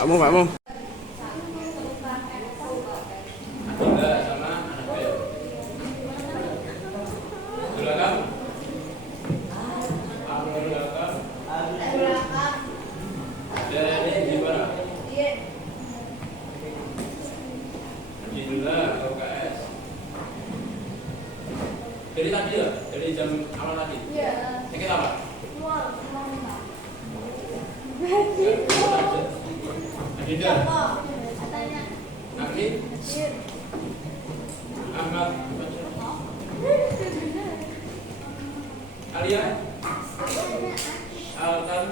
Pakmu. Adinda sama Anabel. Belakang. Aku belakang. Dari di mana? Judulnya LKS. Dari tadi ya? Dari jam awal tadi? Iya. Ini apa? Adinda. Akhi. Ahmad. Alia. Altan.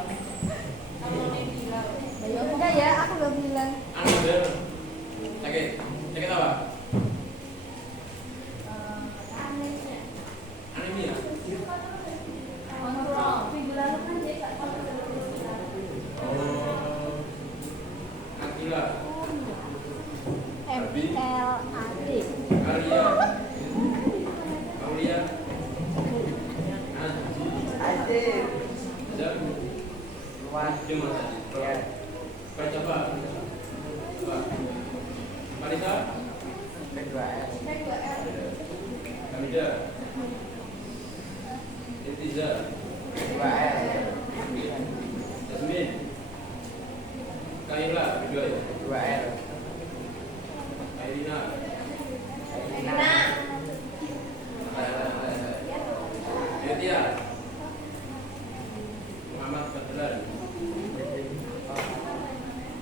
Udah ya, aku udah bilang. Anabel. Sakit apa? Anemia. Kontrol. Minggu lalu kan dia tak Akila. MLAD. Alia. Aulia. Aji. Jam. Cuma tadi. Coba. Marisa. P2L. Hamida. Intiza. Jasmine. Kaila. Kairina. Etia. Muhammad Fadlan.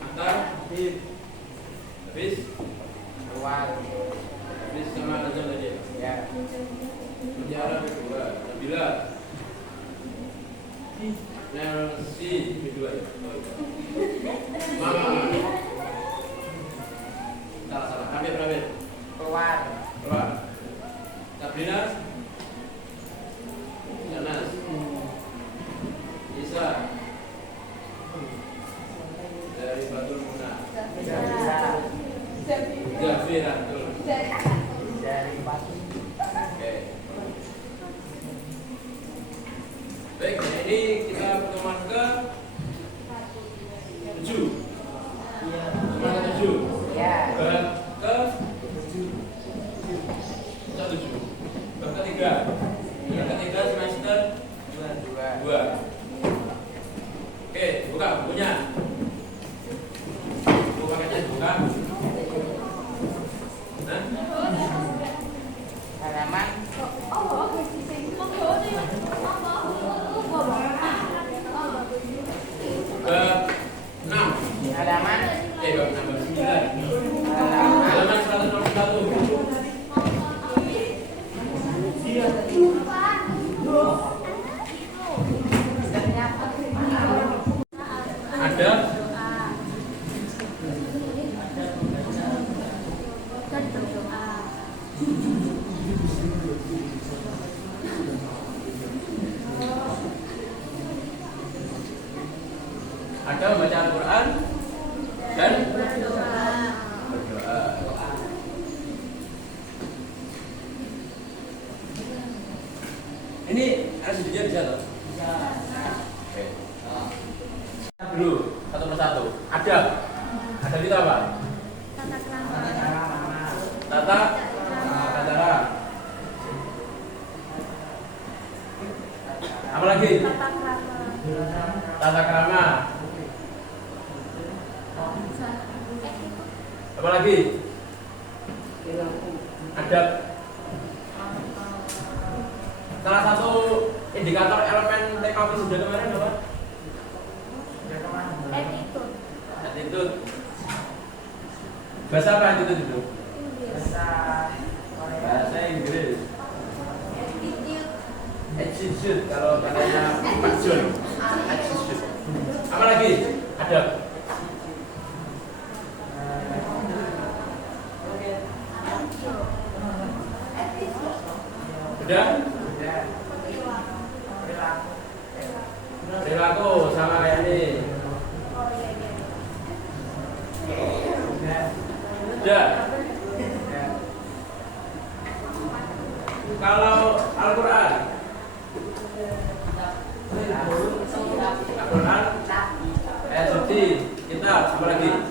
Akhtar. Hafiz. Hafiz sama Azam tadi. Mutiara kedua. Nabila. Nelsi kedua. Mama. Salah. Habib. Keluar. Sabrina. Janas. Isa. Dari Batul Muna. Zafira. Oke. Baik, ini kita pertemuan ke 7. Pertemuan ke 7. Bab ke 7. Bab ketiga. Yang ketiga semester 2. Oke, buka bukunya. Buku paketnya buka. Halaman Bab 6. halaman Bab 6 bab 9. Halaman 161. Ada membaca Al-Quran dan berdoa. Ini harus dilihat di sana. Oke. Dulu satu persatu. Ada kita apa? Tata Katara. Apa lagi? Tata krama. Apa lagi? Adab. Salah satu indikator elemen TKP sudah kemarin apa? Attitude. Bahasa apa attitude itu? Bahasa Inggris. Attitude. Kalau katanya Pak John. Attitude. Apa lagi? Adab. Udah? Perilaku sama kayak ini. Udah. Kalau Al-Quran ayat suci, kitab, apa lagi?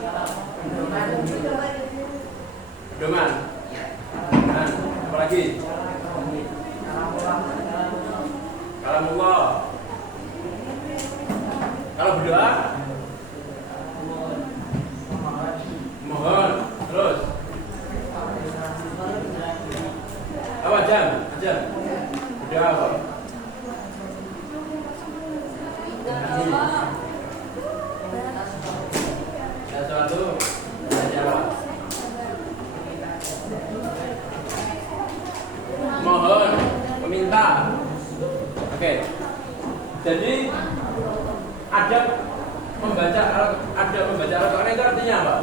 membaca Al-Quran itu artinya apa?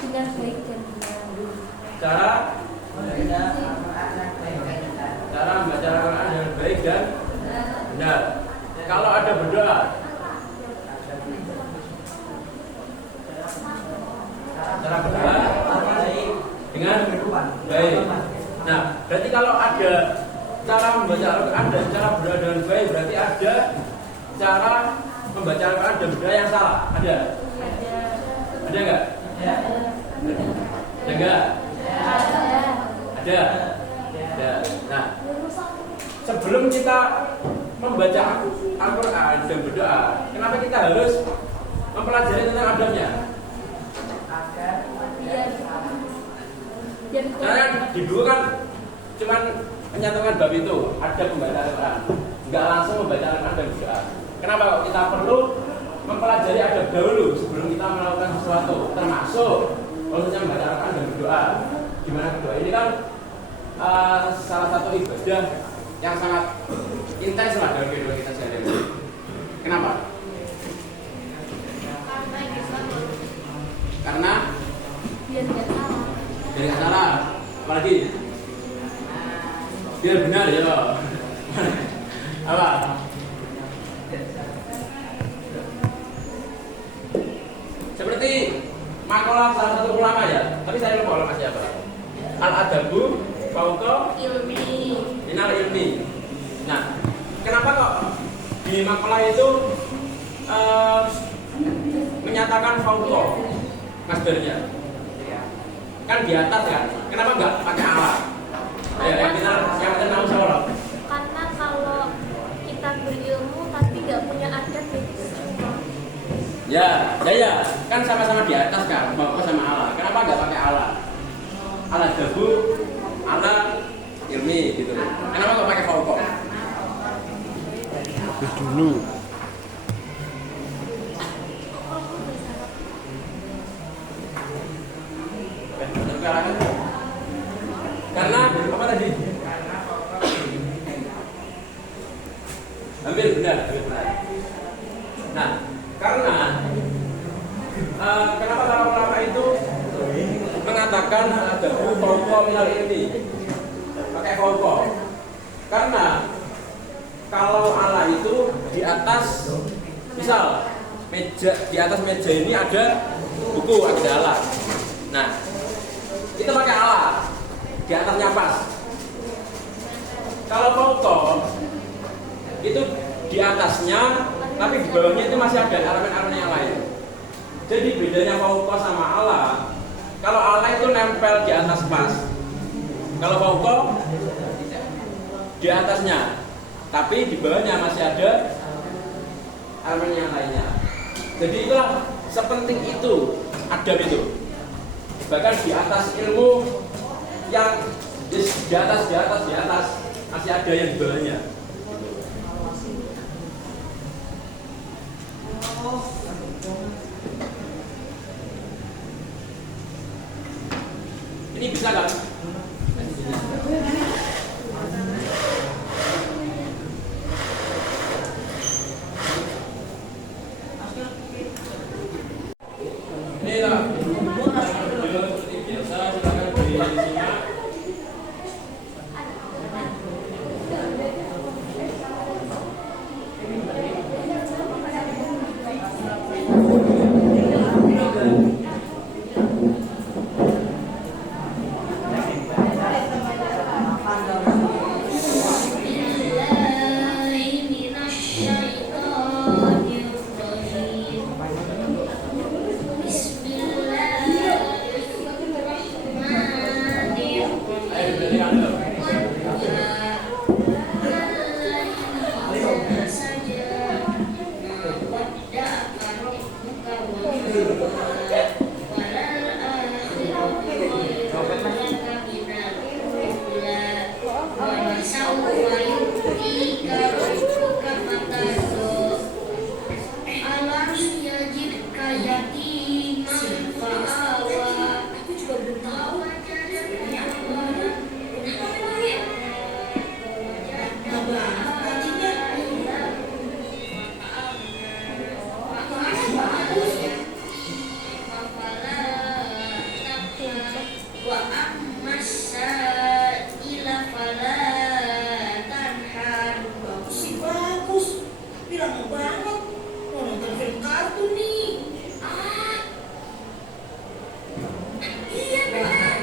Dengan baik dan benar. Cara membaca Al-Quran dengan baik dan benar. Kalau ada berdoa, cara berdoa dengan baik. Nah, berarti kalau ada cara membaca Al-Quran dan cara berdoa dengan baik, berarti ada cara membaca Al-Quran dan berdoa yang salah. Ada? Ada nggak? Ada nggak? Ada. Nah, sebelum kita membaca Al-Quran dan berdoa, kenapa kita harus mempelajari tentang adabnya? Karena di buku kan cuman menyatukan bab itu, ada pembaca Al-Quran, nggak langsung membaca Al-Quran dan berdoa. Kenapa kok kita perlu mempelajari adab dahulu sebelum kita melakukan sesuatu, termasuk khususnya membaca Al-Quran dan berdoa. Gimana berdoa? Ini kan salah satu ibadah yang sangat intens lah dalam kehidupan kita sehari-hari. Kenapa? Karena Biar nggak salah. biar nggak salah. Apalagi biar benar ya. Apa? Seperti makalah salah satu ulama ya, tapi saya lupa ulama siapa. Al-adabu fauqa Ilmi. minal ilmi. Nah, kenapa kok di makalah itu menyatakan fauqa masdarnya? Kan di atas kan? Kenapa nggak pakai alat? Yang kita tahu siapa? Karena kalau kita berilmu tapi nggak punya adab itu Ya, kan sama-sama di atas kan, fauqa sama alat. Kenapa nggak pakai alat? Alat dabu, alat ilmi gitu. Kenapa nggak pakai fauqa? Dulu. Karena apa tadi? Hampir benar. Nah, karena kenapa para ulama itu mengatakan ada fauqa minal ilmi, pakai fauqa? Karena kalau Allah itu di atas, misal meja, di atas meja ini ada buku, ada alat. Nah, itu pakai alat, di atasnya pas. Kalau fauqa itu di atasnya, tapi di bawahnya itu masih ada elemen-elemen yang lain. Jadi bedanya fauqa sama alat, kalau alat itu nempel di atas pas, kalau fauqa di atasnya, tapi di bawahnya masih ada elemen yang lainnya. Jadi itulah sepenting itu adab itu. Bahkan di atas ilmu yang di atas masih ada yang di bawahnya. Ini bisa kan? Ini lah. Seperti biasa, silakan disimak. banget. Mau nonton film kartun nih. Ah, iya Mas.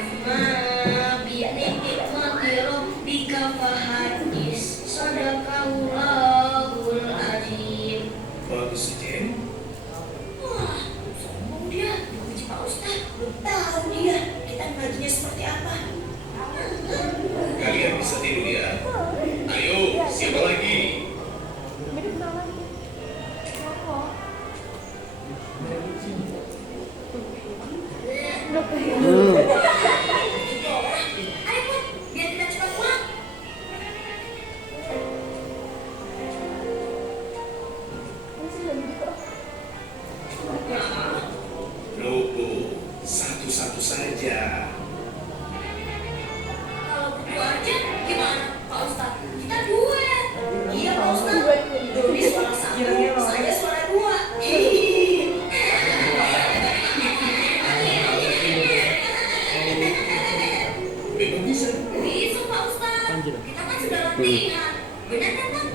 Biar nenek makiro bika fahadis sadaqallahul azim. Bagus sih, Jen. Wah, sombong dia. Dipuji Pak Ustadz. Belum tahu dia kita ngajinya seperti apa. Kalian bisa tidur ya? Ayo, siapa lagi? Ayo Put, biar kita cepat pulang. Logo, satu-satu saja. Kalau berdua aja gimana Pak Ustadz? Kita duet. Iya Pak Ustadz. Dodi suara satu, saya suara dua. Memang bisa. Bisa Pak Ustadz. Kita kan sudah latihan. Benar kan Pak?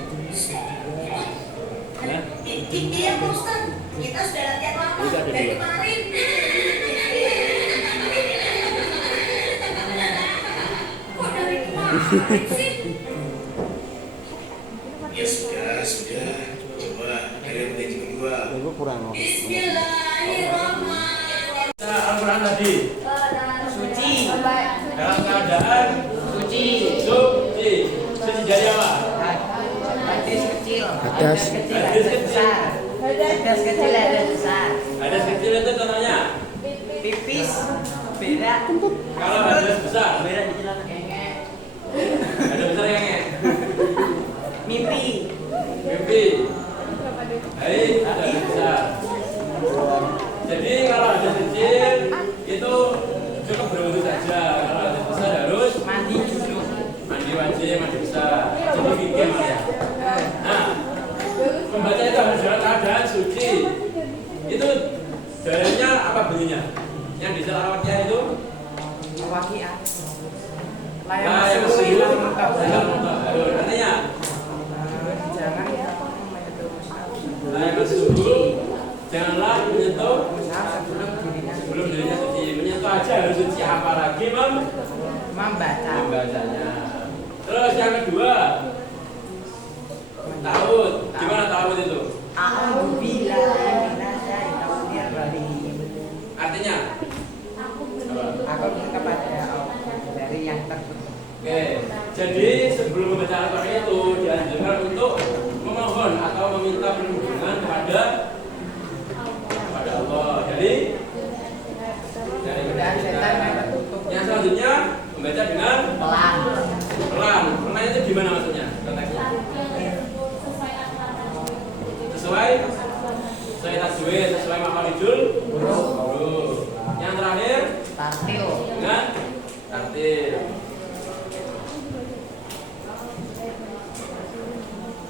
Iya Pak Ustadz. Kita sudah latihan lama dari kemarin. Kok dari kemarin sih? Ya sudah. Coba kalian mengaji berdua. Bismillahirrahmanirrahim. Al-Quran tadi Suci. dalam keadaan Suci. suci. Suci dari apa? Hadis kecil. Hadas. Hadis kecil. Hadas kecil, hadas besar. Hadis kecil itu contohnya. Pipis. Berak. Kalau hadis besar, Berak di celana kengek. hadis besar yang nge. Mimpi. Mimpi. Baik, hadis besar. Jadi kalau hadis kecil itu cukup berwudu saja. Kalau hadis besar harus Mandi junub. mandi wajib, mandi besar. Jadi fikih Mas ya. Nah, pembaca itu harus dalam keadaan suci. Itu dalilnya apa bunyinya? Yang di selawatnya itu Waqiah. la Layak yang masuk subuh ilang mutahharun. artinya Jangan la yang subuh janganlah menyentuh sebelum dirinya sebelum dirinya suci. Menyentuh aja harus suci, apalagi membaca. membacanya. Terus yang kedua, ta'awud. Gimana ta'awud itu? A'udzu billahi minasyaitonir rajim. Artinya apa? Aku ingin kepada Allah dari yang terkutuk. Oke, jadi sebelum membaca Al-Quran itu dianjurkan untuk memohon atau meminta perlindungan kepada Allah. Jadi dari Godaan setan yang tertutup. yang selanjutnya membaca dengan Pelan. pelan. Pelan itu gimana maksudnya? Konteksnya sesuai tajwid, sesuai makharijul huruf. Yang terakhir Tartil. dengan tartil.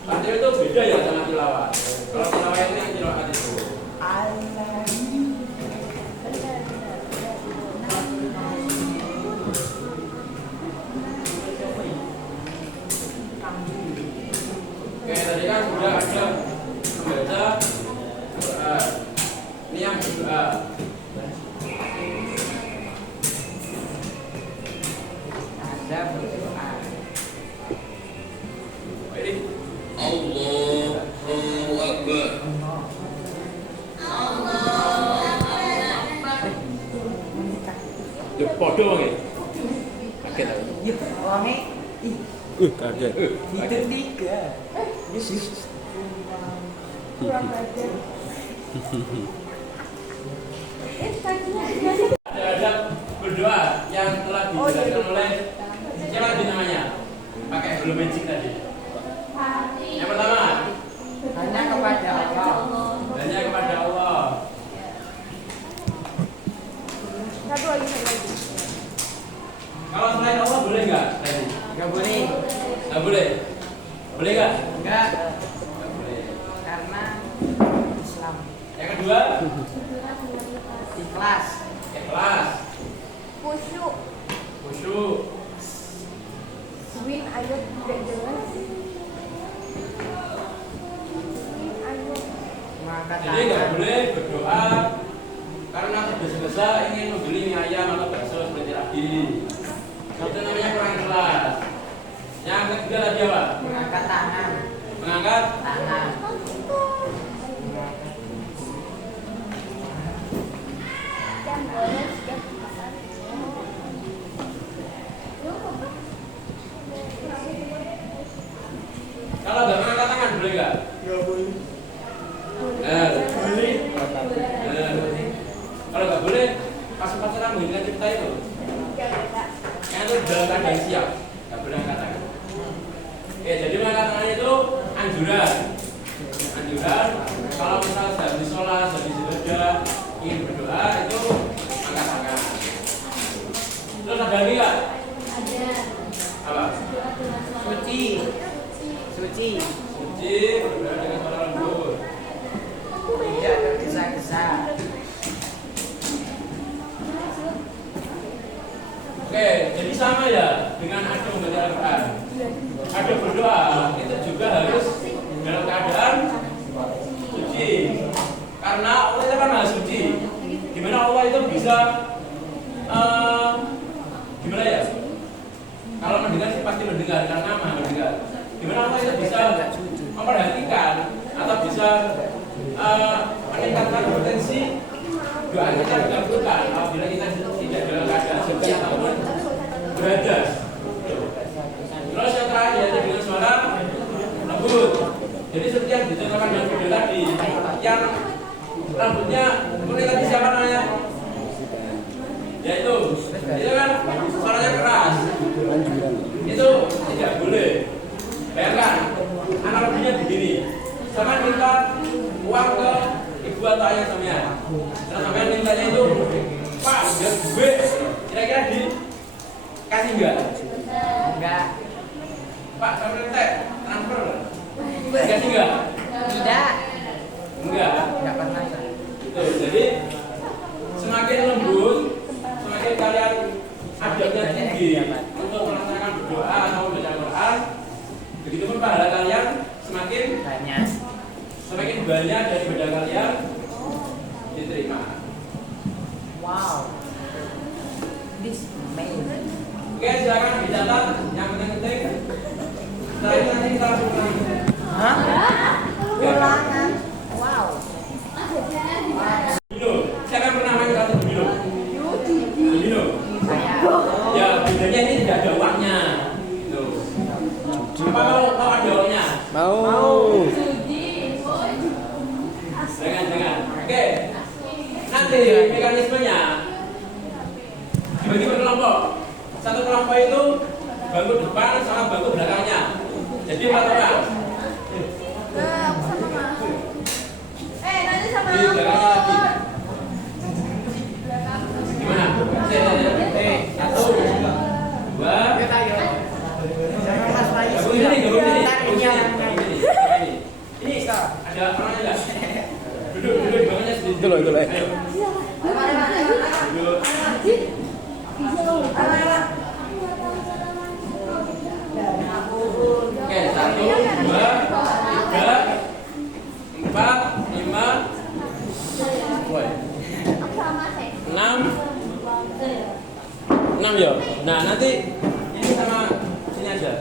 Tartil itu beda ya sama tilawah. Kalau tilawah ini tilawah itu. Oke, tadi kan sudah ada membaca Quran. Ini yang kedua. Ada berdoa. Ini Allahu Akbar. ya podo wong e. Kaget aku. Yuk, wangi. Ih, Kaget. itu tiga. Ada berdoa yang telah dijelaskan oleh siapa tadi namanya? Pakai huruf magic tadi. Yang pertama, Hanya kepada Allah. hanya kepada Allah. Kalau selain Allah boleh nggak? Tadi? Enggak boleh. Nggak boleh. Boleh nggak? Enggak, Nggak boleh. karena Islam. Yang kedua, Ikhlas. ikhlas, Khusyuk. khusyuk, Win ayo tidak jelas. Win ayo. Angkat Jadi nggak tangan. boleh berdoa karena tergesa-gesa ingin membeli mie ayam atau bakso seperti tadi. Itu namanya kurang ikhlas. Yang ketiga tadi apa? Mengangkat tangan. Mengangkat Tangan. kalau nggak mengangkat tangan boleh nggak? Nggak boleh. Boleh. Kalau nggak boleh, pas-pasan menghidupkan cipta itu. Yang itu dalam keadaan siap, nggak boleh angkat tangan. Oke, jadi mengangkat tangan itu anjuran. Anjuran, kalau misal habis sholat, habis ibadah, ingin berdoa itu angkat tangan. Terus ada lagi nggak? Ada. Apa? Suci. Suci. Suci, berdoa dengan suara lembut. Tidak tergesa-gesa. Oke, jadi sama ya dengan ada membaca Al-Quran. Ada berdoa itu juga harus dalam keadaan suci. Karena Allah itu kan maha suci. Gimana Allah itu bisa gimana ya? Kalau mendengar sih pasti mendengar karena maha mendengar. Gimana Allah itu bisa memperhatikan atau bisa meningkatkan potensi doa kita dikabulkan apabila kita tidak dalam keadaan suci ataupun berhadas. Terus yang terakhir yaitu dengan suara lembut. Jadi seperti yang dicontohkan dengan video tadi, yang rambutnya kemudian tadi siapa namanya? Yaitu itu kan suaranya keras. Itu tidak boleh. Bayangkan analoginya begini. Sama minta uang ke ibu atau ayah sampean. Terus sampean mintanya itu, Pak, udah duit. Kira-kira dikasih enggak? Enggak. Pak, sampean teh transfer. Dikasih enggak? Tidak. Enggak. Enggak pernah. Tuh, jadi semakin lembut, semakin kalian adabnya tinggi untuk melaksanakan berdoa atau membaca Al-Quran, begitu pun pahala kalian semakin Banyak. banyak dari ibadah kalian diterima. Wow. This amazing. Oke, silakan dicatat yang penting-penting. Setelah ini nanti kita langsung ulangi. Hah? Ulangan. Wow. Domino, siapa yang pernah main kartu domino? Domino. Saya. Ya, bedanya ini tidak ada uangnya. Tuh. Apa mau ada uangnya? Mau. Jangan. Oke. Nanti mekanismenya dibagi per kelompok. Satu kelompok itu bangku depan sama bangku belakangnya. Jadi 4 orang. Nanti sama Di belakangnya lagi. Gimana? Satu, dua. Gabung ini. Ini ada orangnya nggak? Duduk di bawahnya sendiri. Itu loh. Ayo. Duduk. Oke, 1, 2, 3, 4, 5, 6 ya. Nah, nanti ini sama sini aja.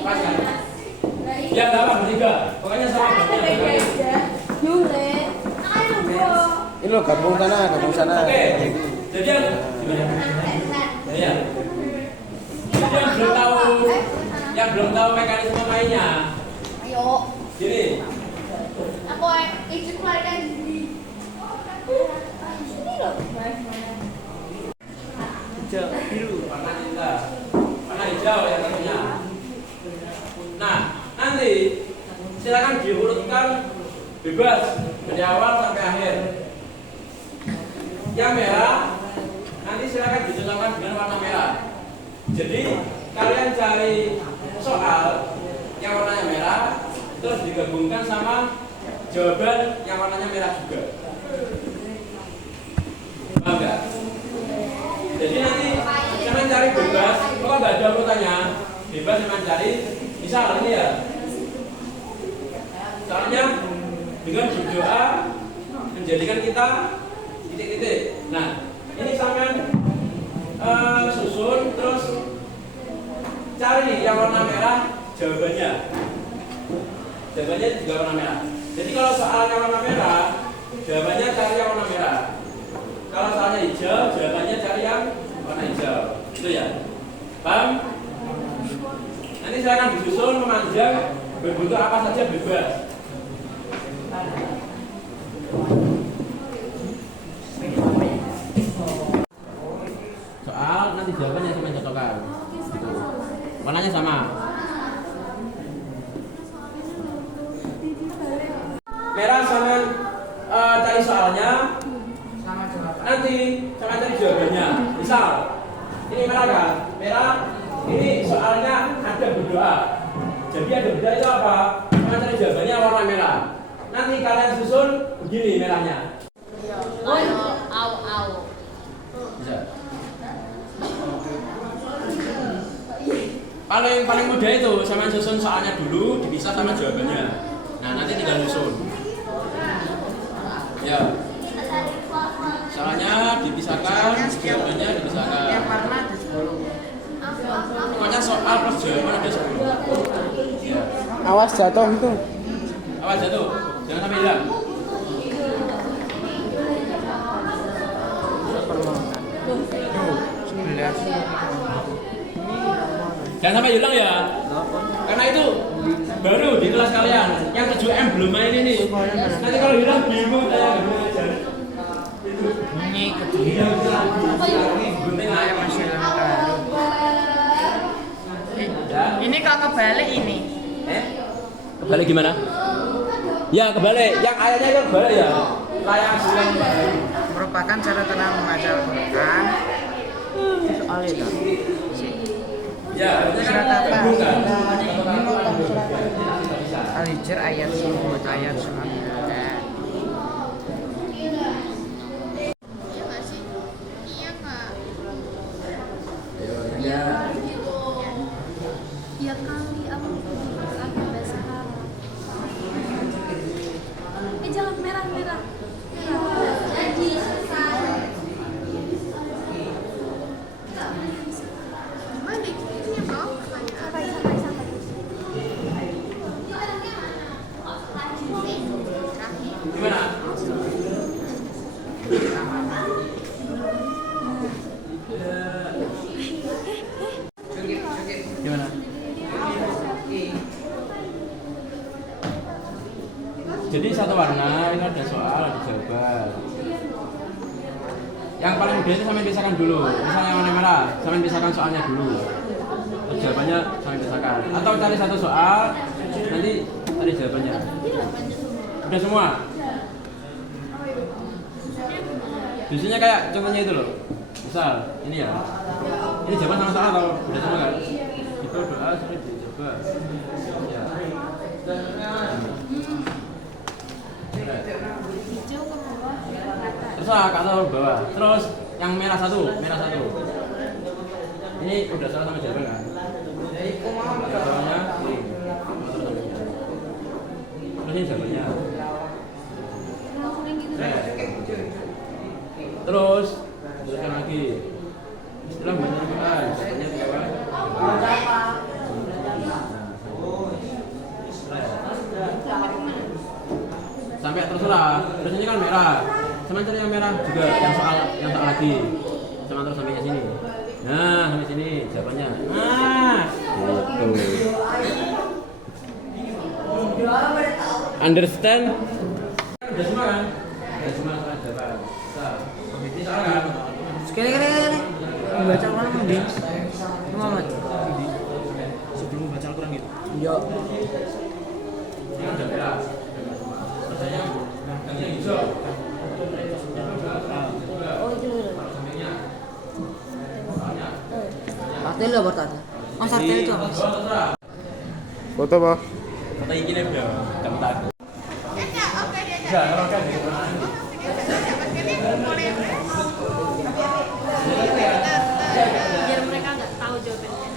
Pas kan? Ya, enggak apa bertiga. Pokoknya sama bangkunya. Ini loh gabung sana. Oke. Jadi yang gimana? Iya. Jadi yang belum tahu mekanisme mainnya. Ayo. Gini. Aku ikut keluarkan diri. Sini loh. Biru. Warna cinta. Warna hijau yang satunya. Nah, nanti silakan diurutkan bebas dari awal sampai akhir. Yang merah nanti silakan dicocokkan dengan warna merah. Jadi kalian cari soal yang warnanya merah terus digabungkan sama jawaban yang warnanya merah juga. Paham nggak? Jadi nanti jangan cari bebas, kalau nggak ada urutannya bebas, jangan cari. Misal ini ya, soalnya dengan berdoa menjadikan kita titik-titik. Nah, ini sampean susun terus cari yang warna merah jawabannya. Jawabannya juga warna merah. Jadi kalau soalnya warna merah, jawabannya cari yang warna merah. Kalau soalnya hijau, jawabannya cari yang warna hijau. Itu ya. Paham? Nanti saya akan disusun memanjang berbentuk apa saja bebas. Soal nanti jawabannya sama cocokkan. Warnanya sama. Merah sama cari soalnya. Nanti sama cari jawabannya. Misal ini merah kan? Merah. Ini soalnya ada berdoa. Jadi ada berdoa itu apa? Sama cari jawabannya warna merah. Nanti kalian susun begini merahnya. Au. Bisa. Paling mudah itu sama susun soalnya dulu dipisah sama jawabannya. Nah nanti tinggal susun. Ya. Soalnya dipisahkan, jawabannya dipisahkan. Yang warna ada 10. Pokoknya soal plus jawaban ada 10. Awas jatuh itu. Awas jatuh, jangan sampai hilang. Jangan sampai hilang ya. Karena itu baru di kelas kalian. Yang 7M belum main ini. Nanti kalau hilang bingung saya nggak bisa ngajar. Ini kedua. Gunting aja masih Ini kok kebalik ini? Kebalik gimana? Ya kebalik. Yang ayatnya itu kebalik ya. Layang sulam Merupakan cara tenang membaca Al-Quran. Soal itu. ya, Surat apa? bukan. Al-Hijr ayat 10 ayat 9. Ya kali aku agak bahasa Arab. Jangan merah. Jadi mana ini ya bang? Sampai. Gimana? Gimana? Jadi satu warna ini ada soal, ada jawaban. Yang paling mudah itu sampai pisahkan dulu. Misalnya yang warna merah, sampai pisahkan soalnya dulu. Terus jawabannya sampai pisahkan. Atau cari satu soal, nanti cari jawabannya. Udah semua. Biasanya kayak contohnya itu loh. Misal ini ya. Ini jawaban sama soal atau udah semua kan? Itu doa sudah dicoba. Ya. Terserah atau bawah. Terus yang merah satu. Ini udah salah sama jawaban kan? Jawabannya terus ini jawabannya. Terus teruskan lagi. Istilah banyak bahas. Banyak jawab. Sampai terserah. Terus ini kan merah. Sama cari yang merah juga yang soal lagi. Sama terus sampai ke sini. Nah, sampai sini jawabannya. Nah, gitu. Understand? Udah semua kan? Udah semua soal jawaban. Ini soal kan? Sekali. Membaca Al-Quran mandi. Muhammad. Sebelum baca Al-Quran gitu. Iya. Ini kan udah merah. Rasanya yang hijau. Sartel lah bertanya. Oh sartel itu apa? Foto apa? Foto ini udah bentar. Ya, kalau kan biar mereka nggak tahu jawabannya.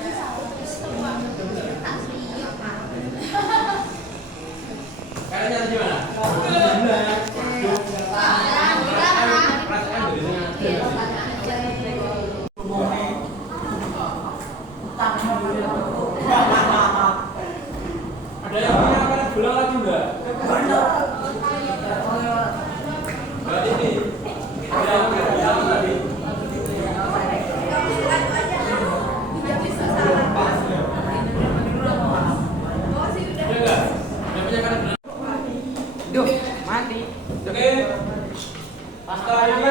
kayaknya gimana? Ada yang punya aparat bola lagi enggak? Berarti ini ada yang punya bola tadi. Ada enggak? Yang punya aparat bola? Duh, mati. Oke. Setelah ini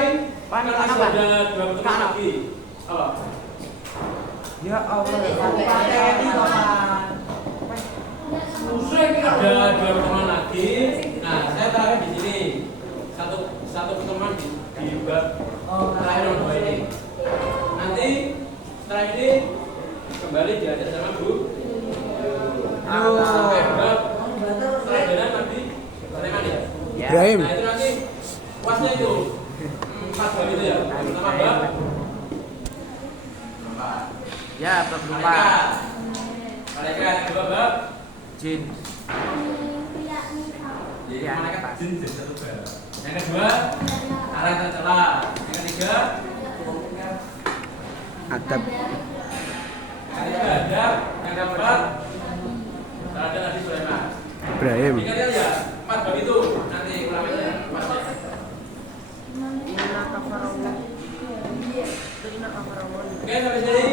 kan masih ada 2 pertemuan lagi. Apa? Ya Allah. Ada 2 pertemuan lagi. Nah, saya taruh di sini. Satu pertemuan di bab terakhir nomor 2 ini. Nanti setelah ini kembali diajar sama Bu. Sampai bab pelajaran nanti Sulaiman ya. Ibrahim. Nah itu nanti puasnya itu 4 bab itu ya. Pertama bab Ya, bab malaikat. Malaikat yang kedua bab jin. jadi malaikat jin jadi satu bab. Yang kedua arah tercela. Yang ketiga Adab. adab. Yang keempat ada Nabi Sulaiman. Ibrahim. Ingat ya 4 bab itu nanti ulangannya pasnya. Oke, sampai sini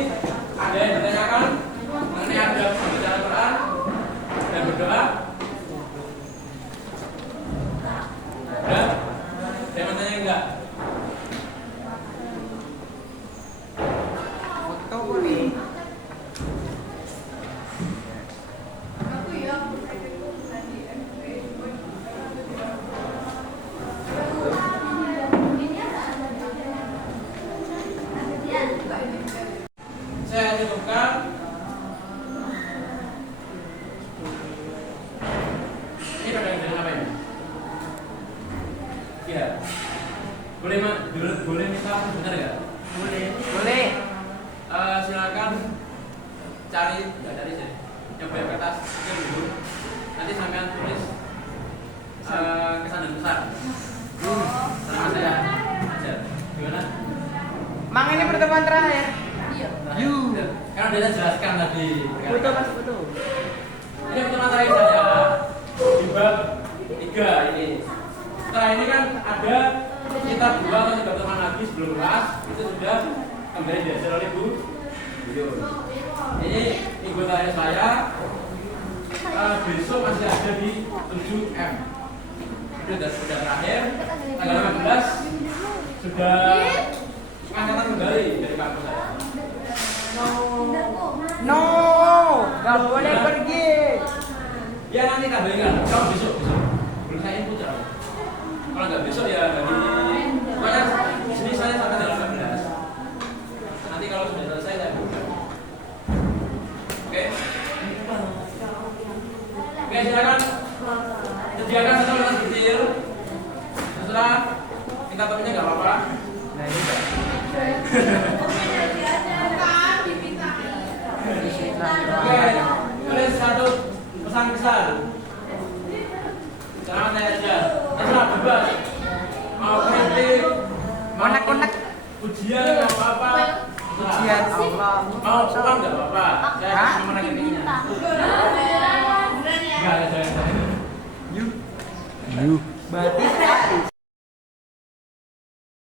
ada yang ditanyakan mengenai adab membaca Al-Quran dan berdoa? Ada? Ada yang mau tanya enggak? Foto boleh. Saya cukupkan. Ini pada yang apa ini? Ya. Boleh minta sebentar ya? Boleh. Silakan cari, nggak cari sih. Yang banyak kertas itu dulu. Nanti sampean tulis kesan dan pesan. Sama saya. Aja. Gimana? Mang ini pertemuan terakhir. Kan udah saya jelaskan tadi. Foto Mas, foto. Ini pertemuan terakhir saya di bab 3 ini. Setelah ini kan ada kitab 2 atau 3 pertemuan lagi sebelum kelas itu sudah kembali diajar oleh Bu Yun. Ini minggu terakhir saya. Besok masih ada di 7M. Itu sudah terakhir. Tanggal 15 sudah angkatan kembali dari kampus saya. No, nggak boleh pergi. Ya nanti kabarin kalau besok. Belum saya input ya. Kalau nggak besok ya hari pokoknya di sini saya sampai tanggal 15. Nanti kalau sudah selesai saya buka. Oke? Oke, silakan sediakan satu kertas kecil. Terserah minta topiknya nggak apa-apa. Nah, ini Mbak. Oke, tulis satu pesan-pesan. Jangan saya aja. Terserah bebas. Mau kritik, mau Konek-konek. ujian nggak apa-apa. Ujian Allah. Mau pulang nggak apa-apa. Saya Hah? cuma kritiknya. Nggak ada. You. Berarti